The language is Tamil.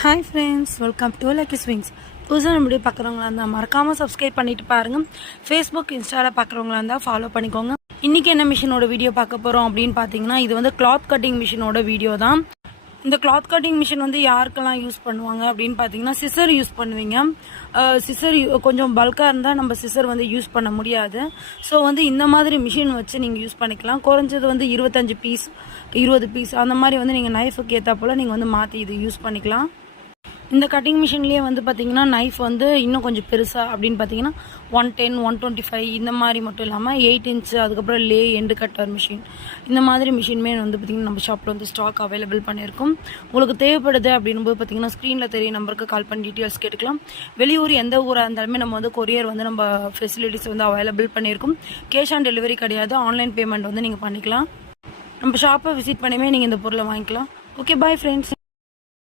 Hi friends, welcome to lucky swings. புதுசாக நம்மளுடைய பார்க்குறவங்களா இருந்தால் மறக்காமல் சப்ஸ்கிரைப் பண்ணிட்டு பாருங்கள். ஃபேஸ்புக் இன்ஸ்டாவில் பார்க்குறவங்களா இருந்தால் ஃபாலோ பண்ணிக்கோங்க. இன்றைக்கி என்ன மிஷினோட வீடியோ பார்க்க போகிறோம் அப்படின்னு பார்த்தீங்கன்னா, இது வந்து கிளாத் கட்டிங் மிஷினோட வீடியோ தான். இந்த கிளாத் கட்டிங் மிஷின் வந்து யாருக்கெல்லாம் யூஸ் பண்ணுவாங்க அப்படின்னு பார்த்தீங்கன்னா, சிசர் யூஸ் பண்ணுவீங்க. சிசர் கொஞ்சம் பல்காக இருந்தால் நம்ம சிசர் வந்து யூஸ் பண்ண முடியாது. ஸோ வந்து இந்த மாதிரி மிஷின் வச்சு நீங்கள் யூஸ் பண்ணிக்கலாம். குறைஞ்சது வந்து 25 பீஸ் 20 பீஸ் அந்த மாதிரி வந்து நீங்கள் நைஃபுக்கு ஏற்றா போல் நீங்கள் வந்து மாற்றி இது யூஸ் பண்ணிக்கலாம். இந்த கட்டிங் மிஷின்லேயே வந்து பார்த்திங்கன்னா நைஃப் வந்து இன்னும் கொஞ்சம் பெருசாக அப்படின்னு பார்த்தீங்கன்னா 110 125 இந்த மாதிரி மட்டும் இல்லாமல் 8 இன்ச்சு, அதுக்கப்புறம் லே எண்டு கட்டர் மிஷின், இந்த மாதிரி மிஷின்மே வந்து பார்த்திங்கன்னா நம்ம ஷாப்பில் வந்து ஸ்டாக் அவைலபிள் பண்ணியிருக்கோம். உங்களுக்கு தேவைப்படுது அப்படின்போது பார்த்திங்கன்னா ஸ்க்ரீனில் தெரிய நம்பருக்கு கால் பண்ணி டீட்டெயில்ஸ் கேட்டுக்கலாம். வெளியூர் எந்த ஊராக இருந்தாலுமே நம்ம வந்து கொரியர் வந்து நம்ம ஃபெசிலிட்டிஸ் வந்து அவைலபிள் பண்ணியிருக்கோம். கேஷ் ஆன் டெலிவரி கிடையாது, ஆன்லைன் பேமெண்ட் வந்து நீங்கள் பண்ணிக்கலாம். நம்ம ஷாப்பை விசிட் பண்ணியுமே நீங்கள் இந்த பொருளை வாங்கிக்கலாம். Okay, bye friends.